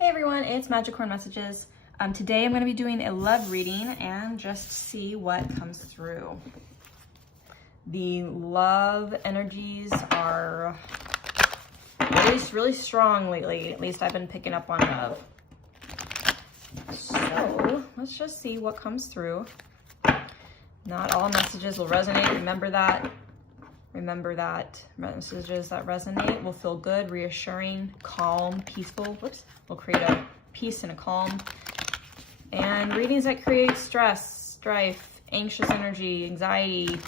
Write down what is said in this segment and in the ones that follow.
Hey everyone, it's Madgicorn Messages. Today I'm going to be doing a love reading and just see what comes through. The love energies are really strong lately. At least I've been picking up on love. So let's just see what comes through. Not all messages will resonate. Remember that. Remember that messages that resonate will feel good, reassuring, calm, peaceful. Whoops. Will create a peace and a calm. And readings that create stress, strife, anxious energy, anxiety,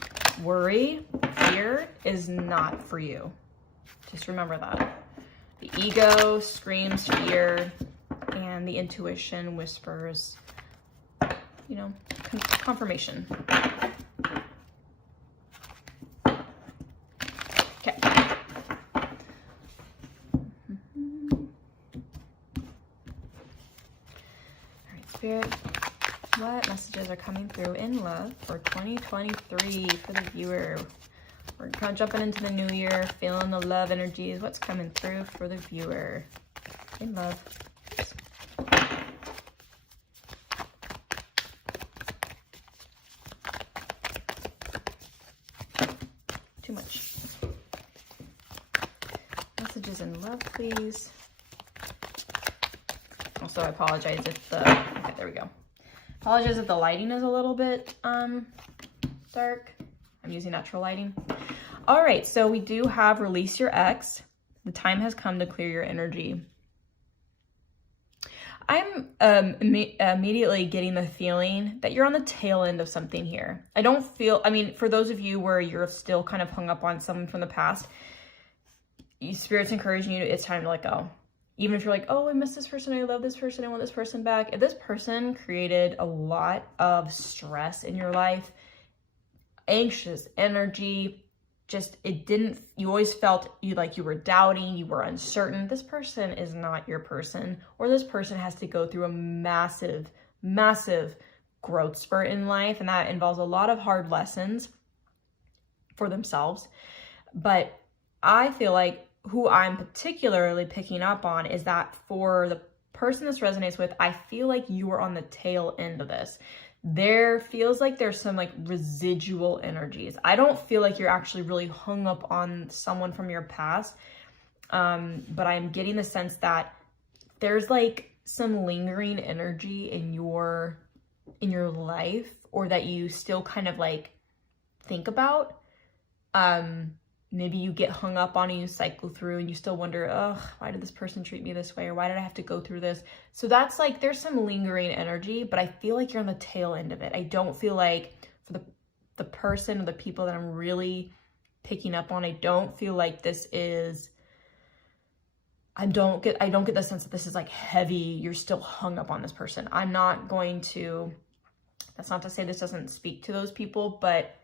worry, fear is not for you. Just remember that. The ego screams fear and the intuition whispers, you know, confirmation. Okay. All right, Spirit, what messages are coming through in love for 2023 for the viewer? We're kind of jumping into the new year, feeling the love energies. What's coming through for the viewer in love? Too much. Messages in love, please. Also, I apologize if the, okay, there we go. Apologize if the lighting is a little bit dark. I'm using natural lighting. All right, so we do have release your ex. The time has come to clear your energy. I'm immediately getting the feeling that you're on the tail end of something here. I don't feel, I mean, for those of you where you're still kind of hung up on someone from the past, Spirit's encouraging you, it's time to let go. Even if you're like, oh, I miss this person, I love this person, I want this person back. If this person created a lot of stress in your life, anxious energy, just, it didn't, you always felt you like you were doubting, you were uncertain. This person is not your person, or this person has to go through a massive growth spurt in life. And that involves a lot of hard lessons for themselves. But I feel like who I'm particularly picking up on is that for the person this resonates with, I feel like you are on the tail end of this. There feels like there's some like residual energies. I don't feel like you're actually really hung up on someone from your past. But I'm getting the sense that there's like some lingering energy in your life, or that you still kind of like think about. Maybe you get hung up on and you cycle through and you still wonder, oh, why did this person treat me this way? Or why did I have to go through this? So that's like, there's some lingering energy, but I feel like you're on the tail end of it. I don't feel like for the person or the people that I'm really picking up on, I don't feel like this is, I don't get the sense that this is like heavy. You're still hung up on this person. I'm not going to, that's not to say this doesn't speak to those people, but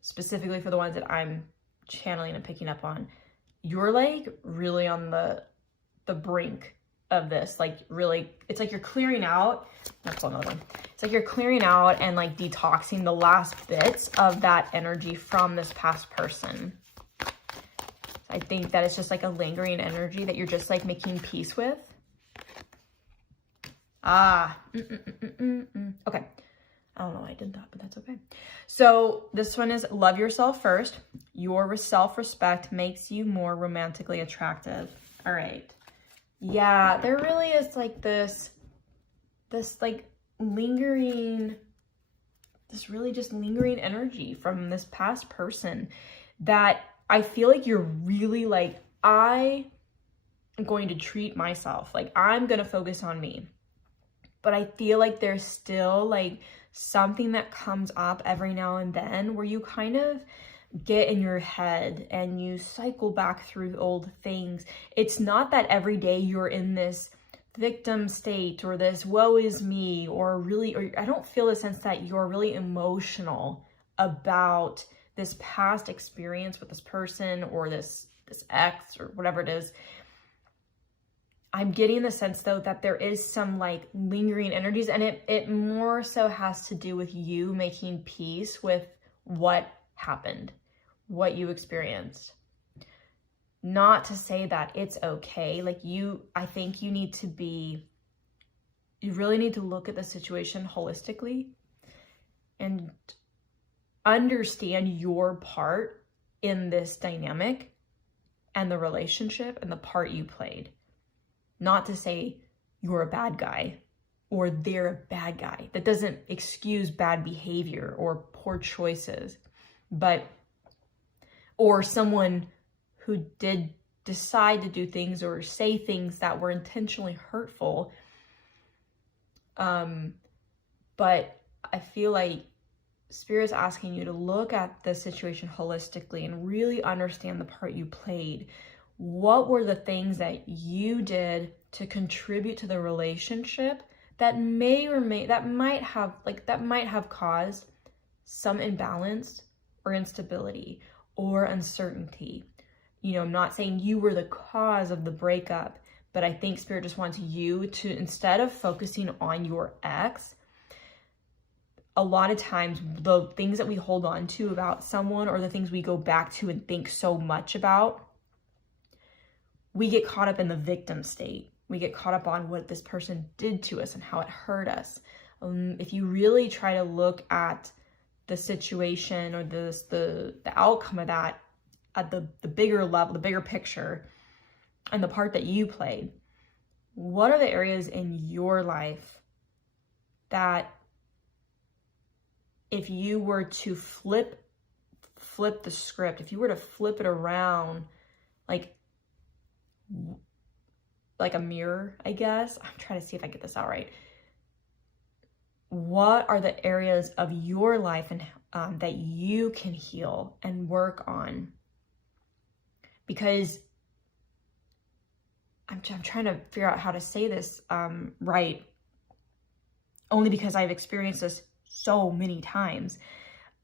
specifically for the ones that I'm channeling and picking up on, you're like really on the brink of this, like really, it's like you're clearing out, that's another one, it's like you're clearing out and like detoxing the last bits of that energy from this past person. I think that it's just like a lingering energy that you're just like making peace with. Okay, I don't know why I did that, but that's okay. So this one is love yourself first. Your self-respect makes you more romantically attractive. All right. Yeah, there really is like this like lingering, this really just lingering energy from this past person that I feel like you're really like, I am going to treat myself. Like I'm going to focus on me. But I feel like there's still like something that comes up every now and then where you kind of get in your head and you cycle back through old things. It's not that every day you're in this victim state or this woe is me, or really, or I don't feel a sense that you're really emotional about this past experience with this person or this ex or whatever it is. I'm getting the sense though that there is some like lingering energies, and it more so has to do with you making peace with what happened, what you experienced. not to say that it's okay. Like I think you really need to look at the situation holistically and understand your part in this dynamic and the relationship and the part you played. Not to say you're a bad guy or they're a bad guy. That doesn't excuse bad behavior or poor choices, or someone who did decide to do things or say things that were intentionally hurtful. But I feel like Spirit's asking you to look at the situation holistically and really understand the part you played. What were the things that you did to contribute to the relationship that might have caused some imbalance or instability or uncertainty? I'm not saying you were the cause of the breakup, but I think Spirit just wants you to, instead of focusing on your ex, a lot of times the things that we hold on to about someone, or the things we go back to and think so much about, we get caught up in the victim state. We get caught up on what this person did to us and how it hurt us. If you really try to look at the situation or the outcome of that at the bigger level, the bigger picture, and the part that you played, what are the areas in your life that, if you were to flip the script, if you were to flip it around, like a mirror, I guess. I'm trying to see if I get this out right. What are the areas of your life and that you can heal and work on? Because I'm trying to figure out how to say this right, only because I've experienced this so many times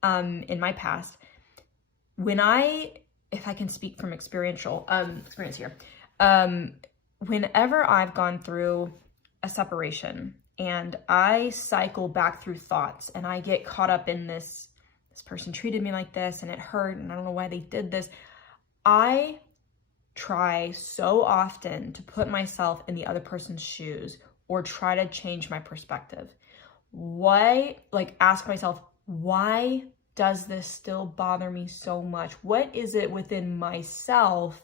in my past. If I can speak from experiential experience here, whenever I've gone through a separation and I cycle back through thoughts and I get caught up in this person treated me like this and it hurt and I don't know why they did this, I try so often to put myself in the other person's shoes or try to change my perspective. Ask myself, why does this still bother me so much? What is it within myself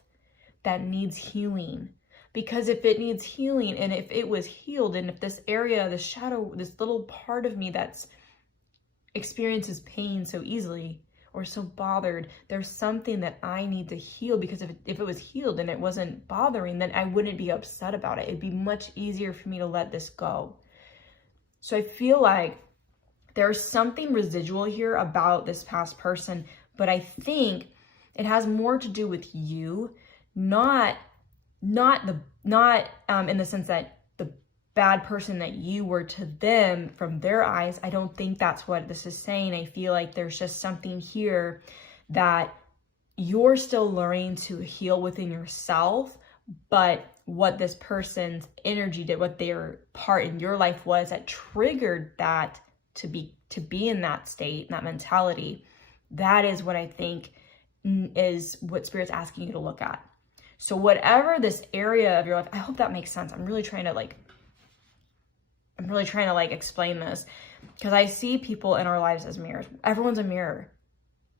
that needs healing? Because if it needs healing, and if it was healed, and if this area, the shadow, this little part of me that's experiences pain so easily or so bothered, there's something that I need to heal. Because if it was healed and it wasn't bothering, then I wouldn't be upset about it. It'd be much easier for me to let this go. So I feel like there's something residual here about this past person, but I think it has more to do with you, not in the sense that the bad person that you were to them from their eyes. I don't think that's what this is saying. I feel like there's just something here that you're still learning to heal within yourself, but what this person's energy did, what their part in your life was that triggered that to be in that state, that mentality, that is what I think is what Spirit's asking you to look at. So whatever this area of your life, I hope that makes sense. I'm really trying to explain this, because I see people in our lives as mirrors. Everyone's a mirror.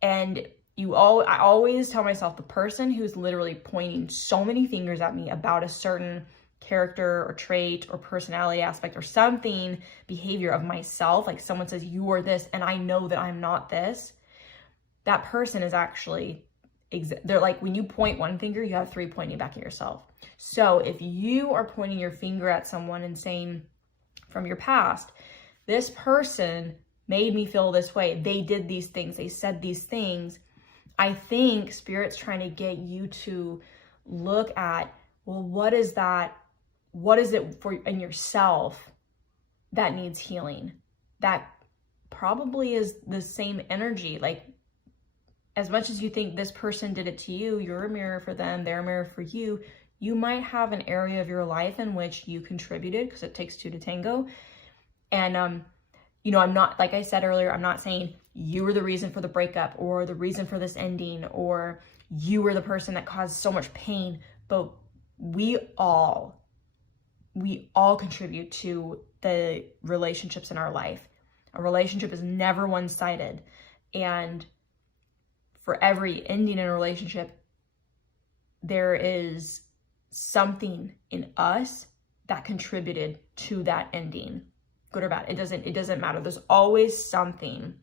And I always tell myself, the person who's literally pointing so many fingers at me about a certain character or trait or personality aspect or something, behavior of myself, like someone says, you are this, and I know that I'm not this, that person is actually, they're like, when you point one finger, you have three pointing back at yourself. So if you are pointing your finger at someone and saying from your past, this person made me feel this way, they did these things, they said these things, I think Spirit's trying to get you to look at, well, what is that? What is it in yourself that needs healing? That probably is the same energy. Like, as much as you think this person did it to you, you're a mirror for them, they're a mirror for you. You might have an area of your life in which you contributed, because it takes two to tango. And, I'm not, like I said earlier, I'm not saying you were the reason for the breakup or the reason for this ending, or you were the person that caused so much pain. But we all contribute to the relationships in our life. A relationship is never one-sided. And for every ending in a relationship, there is something in us that contributed to that ending, good or bad. It doesn't matter. There's always something.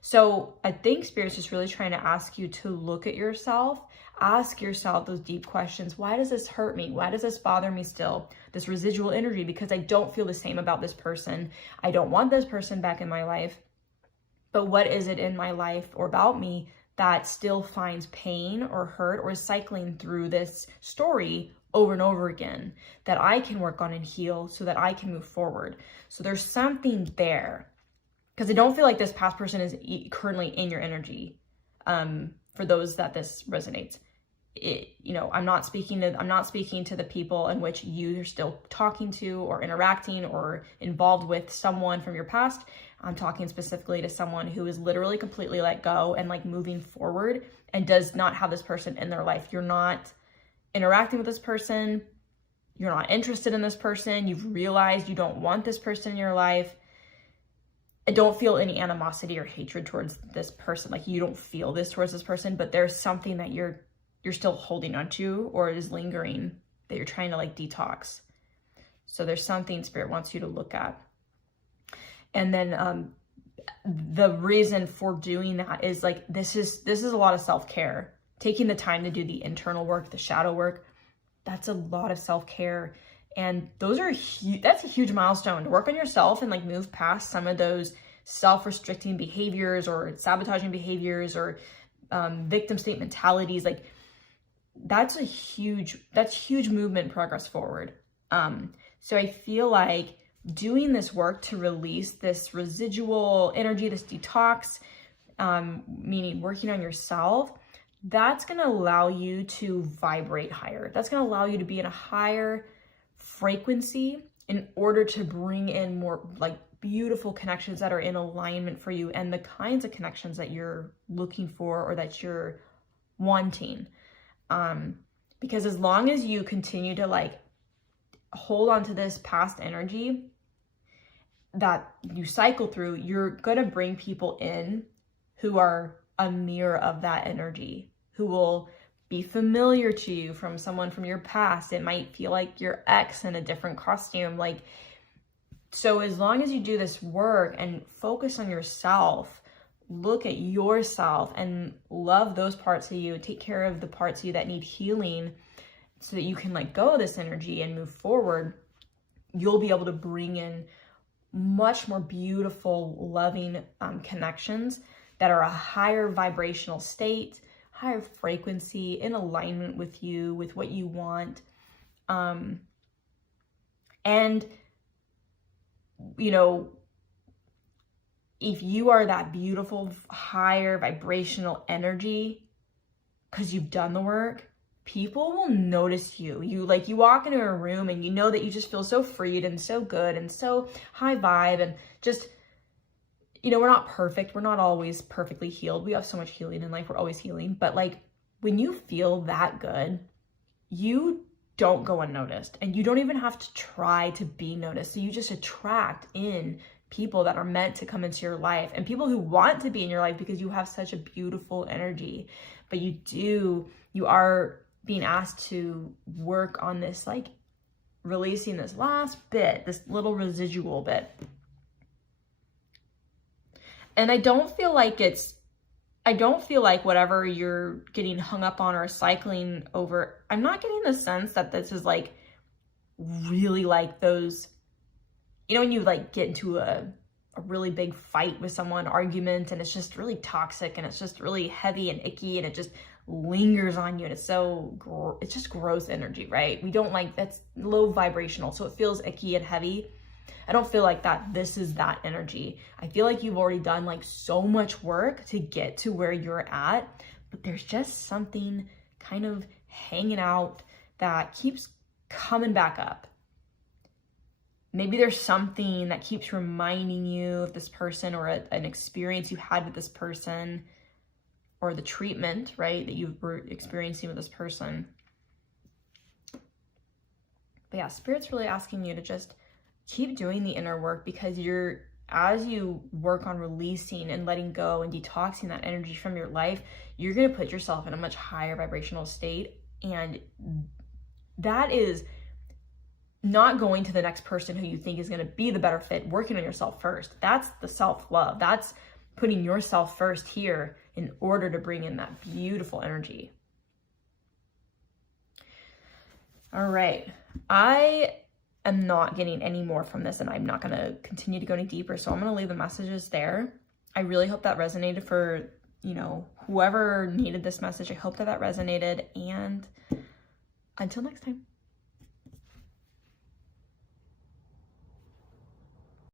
So I think Spirit's just really trying to ask you to look at yourself, ask yourself those deep questions. Why does this hurt me? Why does this bother me still? This residual energy, because I don't feel the same about this person. I don't want this person back in my life. But what is it in my life or about me that still finds pain or hurt or is cycling through this story over and over again that I can work on and heal so that I can move forward? So there's something there, because I don't feel like this past person is currently in your energy. For those that this resonates, I'm not speaking to the people in which you are still talking to or interacting or involved with someone from your past. I'm talking specifically to someone who is literally completely let go and like moving forward and does not have this person in their life. You're not interacting with this person. You're not interested in this person. You've realized you don't want this person in your life. I don't feel any animosity or hatred towards this person. Like, you don't feel this towards this person, but there's something that you're still holding on to or is lingering that you're trying to like detox. So there's something Spirit wants you to look at. And then the reason for doing that is like, this is a lot of self-care. Taking the time to do the internal work, the shadow work, that's a lot of self-care. And those are that's a huge milestone to work on yourself and like move past some of those self-restricting behaviors or sabotaging behaviors or victim state mentalities. Like, that's huge movement progress forward. So I feel like doing this work to release this residual energy, this detox, meaning working on yourself, that's going to allow you to vibrate higher. That's going to allow you to be in a higher frequency in order to bring in more like beautiful connections that are in alignment for you and the kinds of connections that you're looking for or that you're wanting. Because as long as you continue to like hold on to this past energy that you cycle through, you're going to bring people in who are a mirror of that energy, who will be familiar to you from someone from your past. It might feel like your ex in a different costume. Like, so as long as you do this work and focus on yourself, look at yourself and love those parts of you, take care of the parts of you that need healing so that you can let go of this energy and move forward, you'll be able to bring in much more beautiful, loving connections that are a higher vibrational state, higher frequency, in alignment with you, with what you want. And, if you are that beautiful, higher vibrational energy, because you've done the work, people will notice you. You walk into a room and you know that you just feel so freed and so good and so high vibe and just, we're not perfect. We're not always perfectly healed. We have so much healing in life. We're always healing. But like, when you feel that good, you don't go unnoticed and you don't even have to try to be noticed. So you just attract in people that are meant to come into your life and people who want to be in your life because you have such a beautiful energy. But you are being asked to work on this, like releasing this last bit, this little residual bit. And I don't feel like whatever you're getting hung up on or cycling over, I'm not getting the sense that this is like really like those, when you like get into a really big fight with someone, argument, and it's just really toxic and it's just really heavy and icky and it just lingers on you and it's just gross energy, right? We don't like, that's low vibrational, so it feels icky and heavy. I don't feel like that this is that energy. I feel like you've already done like so much work to get to where you're at, but there's just something kind of hanging out that keeps coming back up. Maybe there's something that keeps reminding you of this person or an experience you had with this person. or the treatment, right, that you were experiencing with this person. But yeah, Spirit's really asking you to just keep doing the inner work, because as you work on releasing and letting go and detoxing that energy from your life, you're going to put yourself in a much higher vibrational state. And that is not going to the next person who you think is going to be the better fit, working on yourself first. That's the self-love. That's putting yourself first here in order to bring in that beautiful energy. All right. I am not getting any more from this, and I'm not going to continue to go any deeper. So I'm going to leave the messages there. I really hope that resonated for, whoever needed this message. I hope that resonated. And until next time.